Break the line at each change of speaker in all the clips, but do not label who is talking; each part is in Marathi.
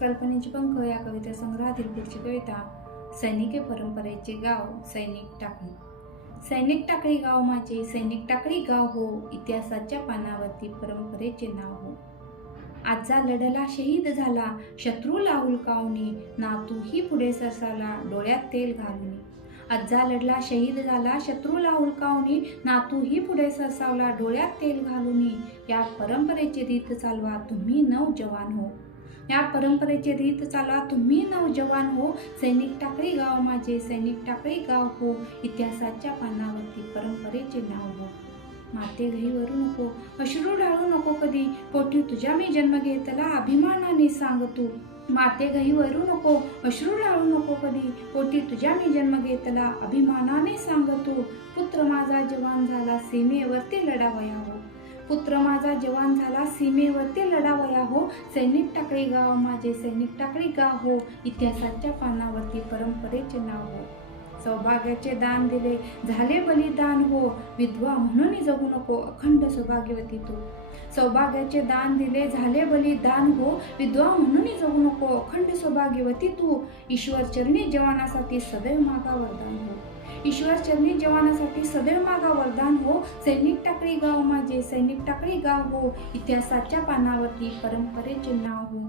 कल्पनेची पंख या कविता संग्रहातील पुढची कविता सैनिक परंपरेचे गाव सैनिक टाकळी. सैनिक टाकळी गाव माझे सैनिक टाकळी गाव हो इतिहासाच्या पानावरती परंपरेचे नाव हो. आजचा लढला शहीद झाला शत्रू लाहुल कावनी नातूही पुढे सरसावला डोळ्यात तेल घालून. आजचा लढला शहीद झाला शत्रू लाहुल कावनी नातूही पुढे सरसावला डोळ्यात तेल घालून. या परंपरेची रीत चालवा तुम्ही नऊ जवान हो. या परंपरेचे रीत चाला तुम्ही नवजवान हो. सैनिक टाकळी गाव माझे सैनिक टाकळी गाव हो. इतिहासाच्या पानावरती परंपरेचे नाव हो. माते घरी नको अश्रू ढाळू नको कधी. पोटी तुझ्या मी जन्म घेतला अभिमानाने सांग तू. माते घरी वरू नको अश्रू ढाळू नको कधी. पोटी तुझ्या मी जन्म घेतला अभिमानाने सांग तू. पुत्र माझा जवान झाला सीमेवरती लढावया हो. पुत्र माझा जवान झाला सीमेवरती लढावया हो. सैनिक टाकळी गाव माझे सैनिक टाकळी गाव हो. इतिहासाच्या पानावरती परंपरेचे नाव हो. सौभाग्याचे दान दिले झाले बलिदान हो. विधवा म्हणून जगू नको अखंड सौभाग्यवती तू. सौभाग्याचे दान दिले झाले बलिदान हो. विधवा म्हणून जगू नको अखंड सौभाग्यवती तू. ईश्वर चरणी जवानासाठी सदैव मागा वरदान हो. ईश्वर चरणी जवानासाठी सदैव मागा वरदान हो. सैनिक टाकळी गाव माझे सैनिक टाकळी गाव हो. इतिहासाच्या पानावरती परंपरेचे नाव हो.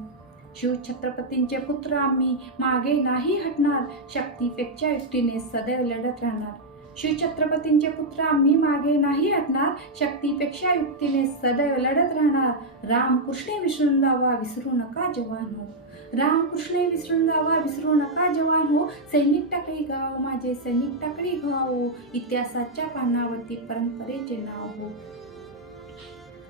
शिव छत्रपतींचे पुत्र आम्ही मागे नाही हटणार. शक्तीपेक्षा युक्तीने सदैव लढत राहणार. श्री छत्रपतींचे पुत्र आम्ही मागे नाही हटणार. शक्तीपेक्षा युक्तीने सदैव लढत राहणार. रामकृष्णे विसरून जावा विसरू नका जवान हो. रामकृष्णे विसरून जावा विसरू नका जवान हो. सैनिक टाकळी गाव माझे सैनिक टाकळी गाव हो. इतिहासाच्या पानावरती परंपरेचे नाव हो.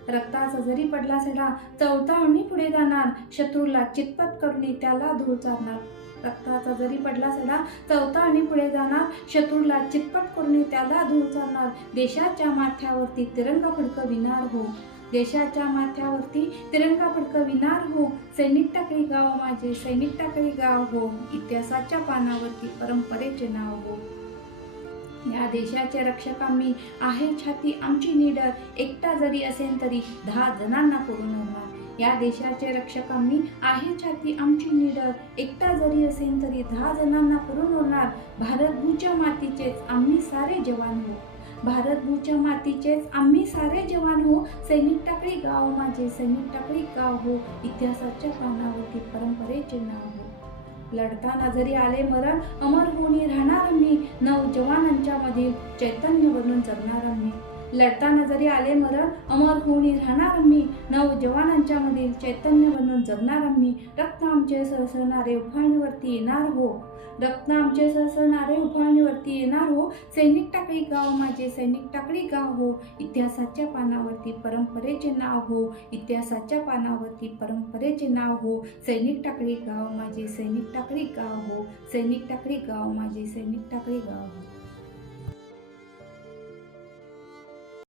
रक्ताचा जरी पडला सडा चौथावणी पुढे जाणार. शत्रूला चितपत करून त्याला धूळ चारणार. रक्ताचा जरी पडला सडा आणि पुढे जाणार शत्रूला चितपट करून त्याला धूळ चालणार देशाच्या माथ्यावरती तिरंगा फडकविणार हो. देशाच्या माथ्यावरती तिरंगा फडकविणार हो. सैनिक टाकळी गाव माझे सैनिक टाकळी गाव हो. इतिहासाच्या पानावरती परंपरेचे नाव हो. या देशाचे रक्षक आम्ही आहे छाती आमची निडर. एकटा जरी असेल तरी दहा जणांना करून होणार. या देशाचे रक्षक आम्ही आहे छाती आमची निडर. एकटा जरी असेल तरी दहा जणांना पुरून होणार. भारत भूच्या मातीचेच आम्ही सारे जवान हो. भारत भूच्या मातीचेच आम्ही सारे जवान हो. सैनिक टाकळी गाव माझे सैनिक टाकळी गाव हो. इतिहासाच्या पानावरती परंपरेचे नाव हो. लढताना जरी आले मरण अमर होणी राहणार मी. नऊ जवानांच्या मधील चैतन्य बनून जगणार मी. लढताना जरी आले मरण. अमर होणी राहणार मी नवजवानांच्या मधील चैतन्य बनून जगणार मी रक्त आमचे सरसणारे उफाळणीवरती येणार हो. रक्त आमचे सरसणारे उफाळणीवरती येणार हो. सैनिक टाकळी गाव माझे सैनिक टाकळी गाव हो. इतिहासाच्या पानावरती परंपरेचे नाव हो. इतिहासाच्या पानावरती परंपरेचे नाव हो. सैनिक टाकळी गाव माझे सैनिक टाकळी गाव हो. सैनिक टाकळी गाव माझे सैनिक टाकळी गाव हो.